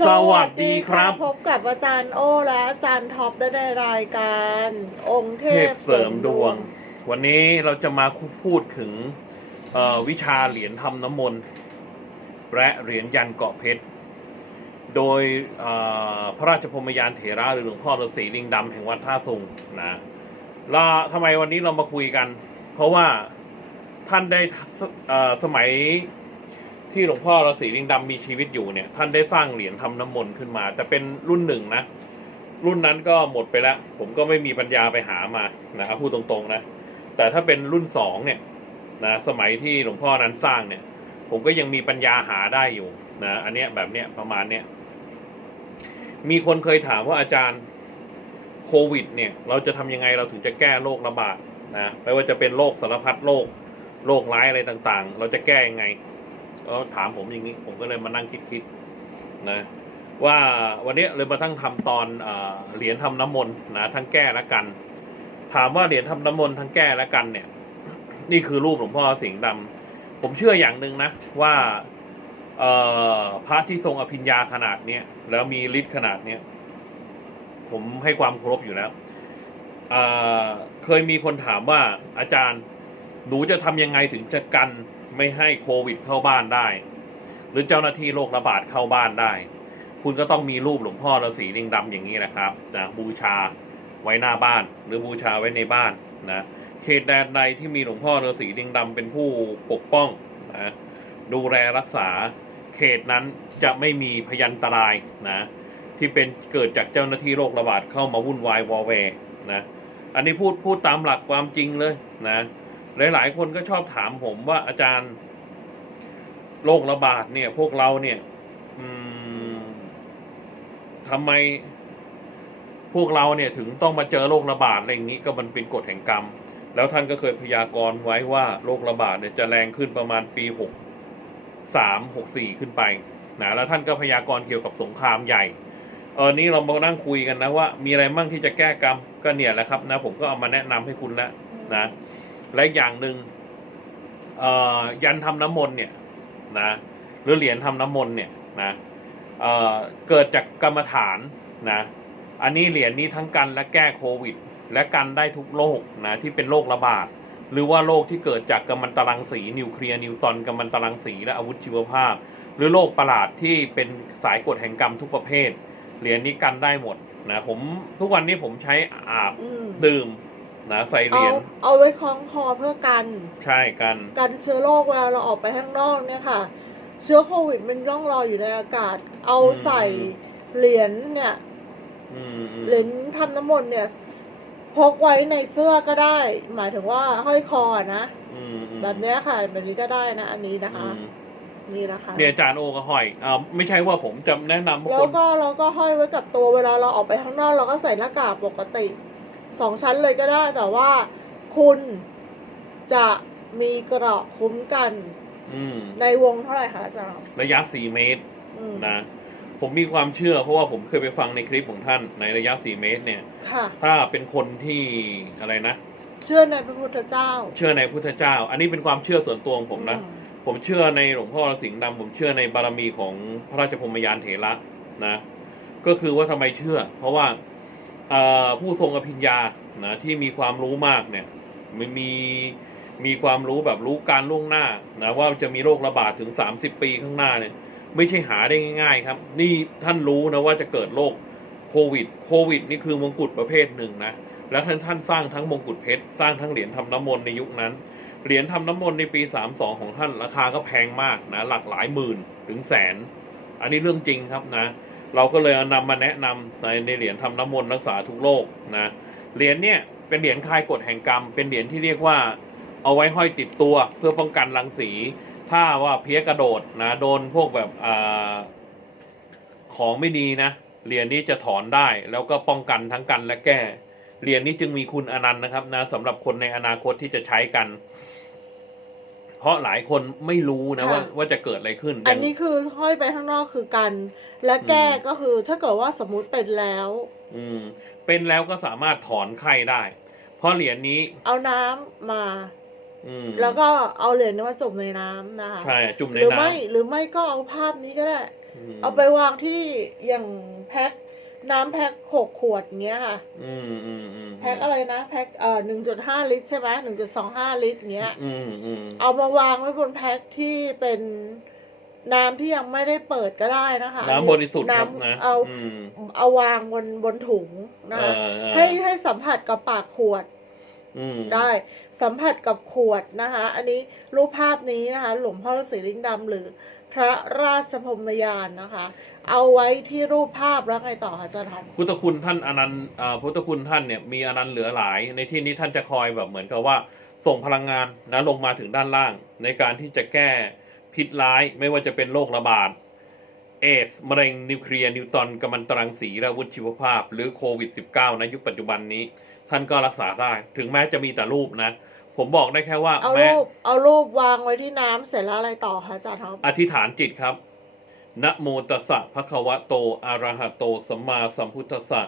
สวัสดีครับ พบกับอาจารย์โอและอาจารย์ท็อปได้ในรายการ องค์เทเทพพเสริมดวง วันนี้เราจะมาพูดถึงเอ่อวิชาเหรียญทำน้ำมนต์และเหรียญยันเกาะเพชร โดยเอ่อพระราชพรหมยานเถระหรือหลวงพ่อฤาษีลิงดำแห่งวัดท่าสุงนะเราทำไมวันนี้เรามาคุยกัน เพราะว่าท่านได้สเอ่อสมัย ที่หลวงพ่อฤาษีลิงดำมีชีวิตอยู่เนี่ย ท่านได้สร้างเหรียญทำน้ำมนต์ขึ้นมา แต่เป็นรุ่นหนึ่งนะ รุ่นนั้นก็หมดไปแล้ว ผมก็ไม่มีปัญญาไปหามานะครับพูดตรงๆนะ แต่ถ้าเป็นรุ่นสองเนี่ยนะสมัยที่หลวงพ่อนั้นสร้างเนี่ย ผมก็ยังมีปัญญาหาได้อยู่นะอันเนี้ยแบบเนี้ยประมาณเนี้ยมีคนเคยถามว่าอาจารย์โควิด เนี่ย เราจะทำยังไงเราถึงจะแก้โรคระบาดนะไม่ว่าจะเป็นโรคสารพัดโรคโรคร้ายอะไรต่างๆ เราจะแก้ยังไง เขาถามผมอย่างนี้ ผมก็เลยมานั่งคิดๆนะว่าวันนี้เลยมาทั้งทำตอนเหรียญทำน้ำมนต์นะทั้งแก้และกัน ถามว่าเหรียญทำน้ำมนต์ทั้งแก้และกันเนี่ย นี่คือรูปหลวงพ่อสิงห์ดำผมเชื่ออย่างหนึ่งนะว่าพระที่ทรงอภิญญาขนาดเนี้ยแล้วมีฤทธิ์ขนาดเนี้ยผมให้ความเคารพอยู่แล้วเเคยมีคนถามว่าอาจารย์ หนูจะทำยังไงถึงจะกันไม่ให้โควิดเข้าบ้านได้ หรือเจ้าหน้าที่โรคระบาดเข้าบ้านได้ คุณก็ต้องมีรูปหลวงพ่อฤาษีลิงดำอย่างนี้แหละครับนะบูชาไว้หน้าบ้าน หรือบูชาไว้ในบ้านนะเขตแดนใดที่มีหลวงพ่อฤาษีลิงดำเป็นผู้ปกป้องนะดูแลรักษาเขตนั้นจะไม่มีพยันตรายนะที่เป็นเกิดจากเจ้าหน้าที่โรคระบาดเข้ามาวุ่นวายวอแวรนะอันนี้พูดพูดตามหลักความจริงเลยนะ หลายๆ คนก็ชอบถามผมว่าอาจารย์โรคระบาดเนี่ย พวกเราเนี่ยทำไมพวกเราเนี่ยถึงต้องมาเจอโรคระบาดอะไรอย่างนี้ก็มันเป็นกฎแห่งกรรม แล้วท่านก็เคยพยากรณ์ไว้ว่าโรคระบาดเนี่ยจะแรงขึ้นประมาณปีหกสามหกสี่ขึ้นไปนะแล้วท่านก็พยากรณ์เกี่ยวกับสงครามใหญ่เออนี่เรามานั่งคุยกันนะว่า มีอะไรมั่งที่จะแก้กรรมก็เนี่ยแหละครับ นะ ผมก็เอามาแนะนำให้คุณแล้วนะ และอีกอย่างหนึ่งเอ่อยันทำน้ำมนต์เนี่ยนะหรือเหรียญทำน้ำมนต์เนี่ยนะเอ่อเกิดจากกรรมฐานนะอันนี้เหรียญนี้ทั้งกันและแก้โควิด และกันได้ทุกโรคนะที่เป็นโรคระบาดหรือว่าโรคที่เกิดจากกัมมันตรังสีนิวเคลียร์นิวตอนกัมมันตรังสีและอาวุธชีวภาพ หรือโรคประหลาดที่เป็นสายกฎแห่งกรรมทุกประเภทเหรียญนี้กันได้หมดนะผมทุกวันนี้ผมใช้อาบอืม ดื่มนะใส่เหเอารียญเอาไว้คล้องคอเพื่อกัน ใช่กันกันเชื้อโรคเวลาเราออกไปข้างนอกเนี่ยค่ะ เชื้อโควิดมันต้องรออยู่ในอากาศ เอาอืมใส่เหรียญเนี่ย อืมอืมเหรียญทำน้ำมนต์เนี่ยพกไว้ในเสื้อก็ได้ หมายถึงว่าห้อยคอนะ อืมอืมแบบเนี้ยค่ะแบบนี้ก็ได้นะ อันนี้นะคะ อืมนี่นะคะ เนี่ยอาจารย์โอก็ห้อยอ่าไม่ใช่ว่าผมจะแนะนำว่าแล้ควนก็เราก็ห้อยไว้กับตัวเวลาเราออกไปข้างนอกเราก็ใส่หน้ากากปกติ สองชั้นเลยก็ได้แต่ว่าคุณจะมีเกราะคุ้มกันอืมในวงเท่าไหร่คะอาจารย์ระยะสี่เมตรอืมนะ ผมมีความเชื่อเพราะว่าผมเคยไปฟังในคลิปของท่านในระยะสี่เมตรเนี่ย ค่ะ ถ้าเป็นคนที่อะไรนะ เชื่อในพระพุทธเจ้าเชื่อในพุทธเจ้า อันนี้เป็นความเชื่อส่วนตัวของผมนะ อืผมเชื่อในหลวงพ่อสิงห์ดำผมเชื่อในบารมีของพระราชพรหมยานเถระนะ ก็คือว่าทำไมเชื่อ เพราะว่าเอ่อ ผู้ทรงอภิญญานะที่มีความรู้มากเนี่ยมันมีมีความรู้แบบรู้การล่วงหน้านะว่าจะมีโรคระบาดถึง 30 ปีข้างหน้าเนี่ยไม่ใช่หาได้ง่ายๆครับ นี่ท่านรู้นะว่าจะเกิดโรคโควิดโควิดนี่คือมงกุฎประเภทหนึ่งนะแล้วท่านท่านสร้างทั้งมงกุฎเพชรสร้างทั้งเหรียญทำน้ำมนต์ในยุคนั้นเหรียญทำน้ำมนต์ในปี 32 ของท่านราคาก็แพงมากนะหลักหลายหมื่นถึงแสน อันนี้เรื่องจริงครับนะ เราก็เลยเอานำมาแนะนำในในเหรียญทำน้ำมนต์รักษาทุกโรคนะเหรียญเนี่ยเป็นเหรียญคลายกฎแห่งกรรม เป็นเหรียญที่เรียกว่าเอาไว้ห้อยติดตัวเพื่อป้องกันรังสี ถ้าว่าเพี้ยกระโดดนะโดนพวกแบบอของไม่ดีนะเหรียญนี้จะถอนได้แล้วก็ป้องกันทั้งกันและแก้เหรียญนี้จึงมีคุณอนันต์นะครับนะสำหรับคนในอนาคตที่จะใช้กัน ราะหลายคนไม่รู้นะว่าว่าจะเกิดอะไรขึ้นอันนี้คือห้อยไปข้างนอกคือกัน และแก้อืมก็คือถ้าเกิดว่าสมมุติเป็นแล้ว อืมเป็นแล้วก็สามารถถอนไข้ได้ เพราะเหรียญนี้ เอาน้ำมา อืมแล้วก็เอาเหรียญนี้มาจุ่มในน้ำนะคะใช่จุ่มในหรือน้ไม่หรือไม่ก็เอาภาพนี้ก็ได้ำมเอาไปวางที่อย่างแพ็คน้ำแพ็คหกขวดเงี้ยค่ะ อืมอืมอืม แพ็คอะไรนะแพ็คเอ่อหนึ่งจุดห้าลิตรใช่ไหมหนึ่งจุดสองห้าลิตรเงี้ย อืมอืมเอามาวางไว้บนแพ็คที่เป็นน้ำที่ยังไม่ได้เปิดก็ได้นะคะน้ำบริสุทธิ์ครับน้ำนะเอาอืมเอาวางบนบนถุงนะเอคะอเออให้ให้สัมผัสกับปากขวดอืม ได้สัมผัสกับขวดนะคะ อันนี้รูปภาพนี้นะคะ หลวงพ่อฤาษีลิงดำหรือ พระราชพรหมยานนะคะ เอาไว้ที่รูปภาพแล้วไงต่อคะอาจารย์ทอมพุทธคุณท่านอนันต์อ่าพุทธคุณท่านเนี่ยมีอนันต์เหลือหลาย ในที่นี้ท่านจะคอยแบบเหมือนกับว่าส่งพลังงานนะลงมาถึงด้านล่าง ในการที่จะแก้พิษร้ายไม่ว่าจะเป็นโรคระบาดเอสมะเร็งนิวเคลียร์นิวตรอนกัมมันตรังสีและวุฒิชีวภาพ หรือโควิด -19 ในยุคปัจจุบันนี้ ท่านก็รักษาได้ ถึงแม้จะมีแต่รูปนะ ผมบอกได้แค่ว่าเอาแม้รูปเอารูปวางไว้ที่น้ำเสร็จแล้วอะไรต่อคะอาจารย์ทอมอธิษฐานจิตครับนะโมตัสสะภะคะวะโตอะระหะโตสัมมาสัมพุทธัสสะ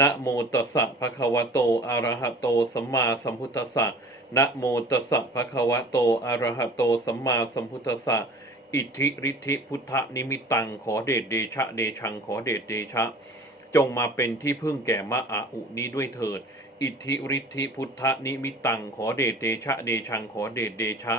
นะโมตัสสะภะคะวะโตอะระหะโตสัมมาสัมพุทธัสสะนะโมตัสสะภะคะวะโตอะระหะโตสัมมาสัมพุทธัสสะอิทธิฤทธิพุทธนิมิตตังขอเดชเดชะเดชังขอเดชเดชะ จงมาเป็นที่พึ่งแก่มะอาอุนี้ด้วยเถิด อิทธิฤทธิพุทธนิมิตตังขอเดชเดชะเดชังขอเดชเดชะ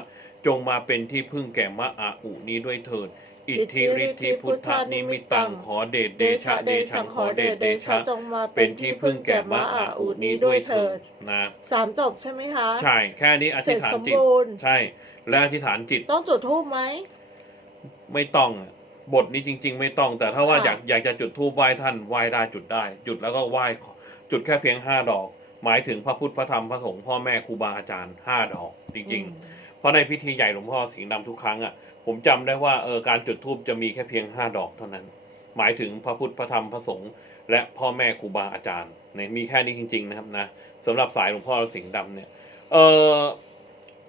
จงมาเป็นที่พึ่งแก่มะอาอุนี้ด้วยเถิด อิทธิฤทธิพุทธนิมิตตังขอเดชเดชะเดชังขอเดชเดชะจงมาเป็นที่พึ่งแก่มะอาอุนี้ด้วยเถิดนะสามจบใช่ไหมคะใช่แค่นี้อเสร็ธิจษฐานสมจิตบูรณ์ใช่ และอธิษฐานจิตต้องจุดทูบไหมไม่ต้องอะบทนี้จริง ๆ ไม่ต้องแต่ถ้าว่าค่ะอยากอยากจะจุดธูปไหว้ท่านไหว้ได้จุดได้ จุดแล้วก็ไหว้ขอจุดแค่เพียงห้าดอก หมายถึงพระพุทธพระธรรมพระสงฆ์พ่อแม่ครูบาอาจารย์ห้าดอกจริง ๆ เพราะในพิธีใหญ่หลวงพ่อสิงห์ดำทุกครั้งอะผมจำได้ว่าเออการจุดธูปจะมีแค่เพียงห้าดอกเท่านั้น หมายถึงพระพุทธพระธรรมพระสงฆ์และพ่อแม่ครูบาอาจารย์เนี่ยมีแค่นี้จริง ๆ นะครับนะสำหรับสายหลวงพ่อสิงห์ดำเนี่ยเออ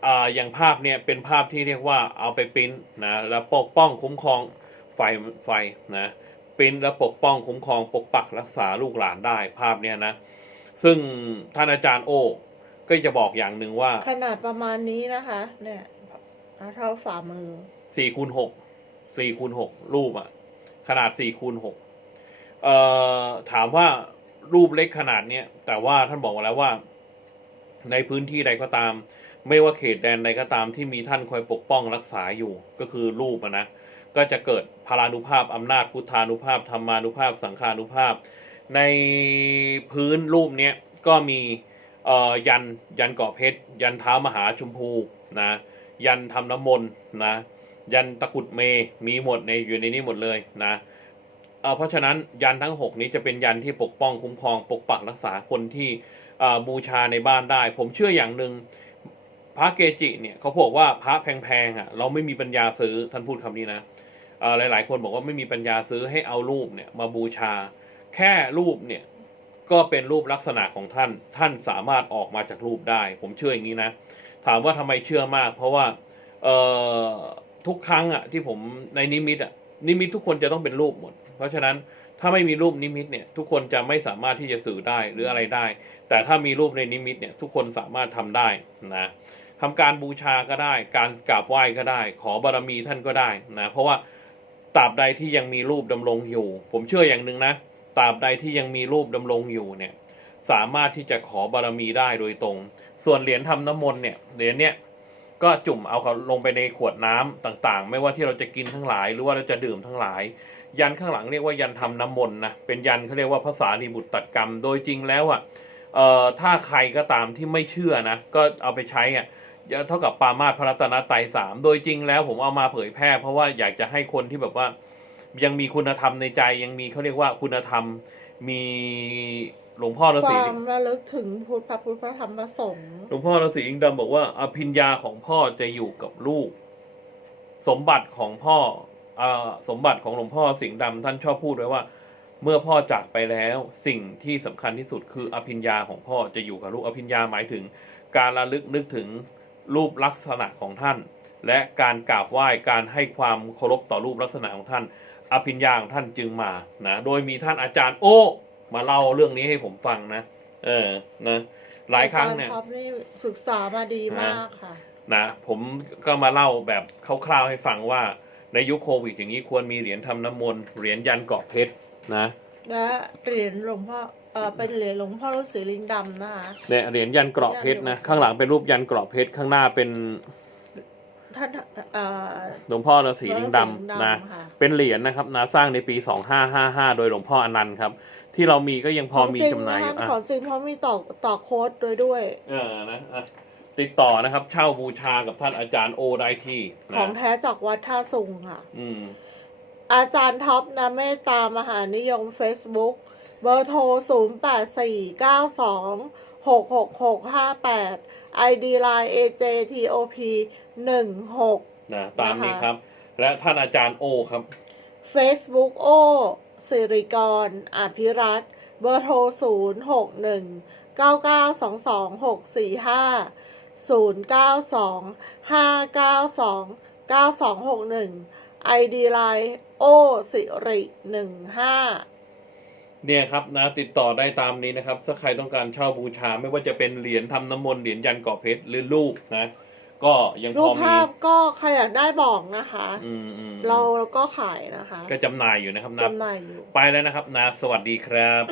อ่าอย่างภาพเนี่ยเป็นภาพที่เรียกว่าเอาไปปริ้นนะแล้วปกป้องคุ้มครองไฟไฟนะปริ้นแล้วปกป้องคุ้มครองปกปักรักษาลูกหลานได้ภาพเนี่ยนะ ซึ่งท่านอาจารย์โอก็จะบอกอย่างหนึ่งว่า ขนาดประมาณนี้นะคะ เนี่ยเอาเท่าฝ่ามือสี่คูณหกสี่คูณหกรูปอะขนาดสี่คูณหกเอ่อถามว่ารูปเล็กขนาดเนี้ยแต่ว่าท่านบอกมาแล้วว่า ในพื้นที่ใดก็ตาม ไม่ว่าเขตแดนใดก็ตามที่มีท่านคอยปกป้องรักษาอยู่ก็คือรูปอะนะก็จะเกิดพลานุภาพอำนาจพุทธานุภาพธรรมานุภาพ สังขานุภาพ ในพื้นรูปเนี้ยก็มียันยันเกาะเพชร ยันเท้ามหาชมพูนะยันทำน้ำมนต์นะยันตะกุดเมมีหมดในอยู่ในนี้หมดเลยนะเเพราะฉะนั้นยันทั้ง 6 นี้จะเป็นยันที่ปกป้องคุ้มครองปกปักรักษาคนที่บูชาในบ้านได้ ผมเชื่ออย่างหนึ่งพระเกจิเนี่ยเขาบอกว่าพระแพงๆอะเราไม่มีปัญญาซื้อท่านพูดคำนี้นะหลายๆ คนบอกว่าไม่มีปัญญาซื้อให้เอารูปเนี่ยมาบูชา แค่รูปเนี่ยก็เป็นรูปลักษณะของท่าน ท่านสามารถออกมาจากรูปได้ ผมเชื่ออย่างนี้นะ ถามว่าทำไมเชื่อมาก เพราะว่าเอ่อทุกครั้งอะที่ผมในนิมิตอะนิมิตทุกคนจะต้องเป็นรูปหมด เพราะฉะนั้นถ้าไม่มีรูปนิมิตเนี่ยทุกคนจะไม่สามารถที่จะสื่อได้หรืออะไรได้ แต่ถ้ามีรูปในนิมิตเนี่ยทุกคนสามารถทำได้นะทำการบูชาก็ได้ การกราบไหว้ก็ได้ ขอบารมีท่านก็ได้นะเพราะว่าตราบใดที่ยังมีรูปดำรงอยู่ ผมเชื่ออย่างหนึ่งนะ ตราบใดที่ยังมีรูปดำรงอยู่เนี่ยสามารถที่จะขอบารมีได้โดยตรง ส่วนเหรียญทำน้ำมนต์เนี่ยเหรียญเนี่ยก็จุ่มเอาเขาลงไปในขวดน้ำต่างๆ ไม่ว่าที่เราจะกินทั้งหลาย หรือว่าเราจะดื่มทั้งหลาย ยันข้างหลังเรียกว่ายันทำน้ำมนต์นะเป็นยันเขาเรียกว่าภาษาลีบุตรตัดกรรม โดยจริงแล้วอะเอ่อถ้าใครก็ตามที่ไม่เชื่อนะก็เอาไปใช้อะเท่ากับปามาสพระรัตนตรัยสามโดยจริงแล้วผมเอามาเผยแพร่เพราะว่าอยากจะให้คนที่แบบว่า ยังมีคุณธรรมในใจยังมีเขาเรียกว่าคุณธรรมมีหลวงพ่อฤาคษีวามระลึกถึงพุทธพระพุทธพระธรรมพระสงฆ์หลวงพ่อฤาษีอิงดำบอกว่า อภิญญาของพ่อจะอยู่กับลูก สมบัติของพ่ออาสมบัติของหลวงพ่อสิงห์ดำท่านชอบพูดไว้ว่า เมื่อพ่อจากไปแล้วสิ่งที่สำคัญที่สุดคืออภิญญาของพ่อจะอยู่กับลูกอภิญญาหมายถึง การระลึกนึกถึงรูปลักษณะของท่าน และการกราบไหว้การให้ความเคารพต่อรูปลักษณะของท่าน อภิญญาของท่านจึงมานะโดยมีท่านอาจารย์โอ้มาเล่าเรื่องนี้ให้ผมฟังนะเออนะหลายครั้งเนี่ยอาจารท็อปนี่ศึกษามาดีมากค่ะนะผมก็มาเล่าแบบคร่าวๆให้ฟังว่า ในยุคโควิดอย่างนี้ควรมีเหรียญทำน้ำมนต์เหรียญยันเกาะเพชรนะและเหรียญหลวงพ่อเออเป็นเหรียญหลวงพ่อฤาษีลิงดำนะคะเนี่ยเหรียญยันเกราะเพชรนะข้างหลังเป็นรูปยันเกราะเพชรข้างหน้าเป็น ท่านเอ่อ หลวงพ่อฤาษีลิงดำนะ ค่ะ เป็นเหรียญนะครับนะสร้างในปี 2555 โดยหลวงพ่ออนันต์ครับ ที่เรามีก็ยังพอมีจำหน่ายอยู่ของจริงนะคะอะของจริงเพราะมีต่อต่อโค้ดโดยด้วย เออนะอะติดต่อนะครับ เช่าบูชากับท่านอาจารย์โอได้ที่นะของแท้จากวัดท่าสุงค่ะ อืม อาจารย์ท็อปนะเมตตามหานิยม Facebook เบอร์โทร 0 8 4 9 2 6 6 6 5 8 ID Line AJTOP 16นะตามนี้นะคะครับ และท่านอาจารย์โอครับ Facebook โอสิริกร อภิรัตน์เบอร์โทร 0 6 1 9 9 2 2 6 4 5 0 9 2 5 9 2 9 2 6 1 ID Line โอสิริ 15 เนี่ยครับนะติดต่อได้ตามนี้นะครับถ้าใครต้องการเช่าบูชาไม่ว่าจะเป็นเหรียญทำน้ำมนต์เหรียญยันเกาะเพชรหรือรูปนะ ก็ยังพรูอปมีภาพก็ใครอยากได้บอกนะคะ อืมอืมเราก็ขายนะคะก็จำหน่ายอยู่นะครับนะจำหน่ายอยู่ ไปแล้วนะครับนะสวัสดีครับ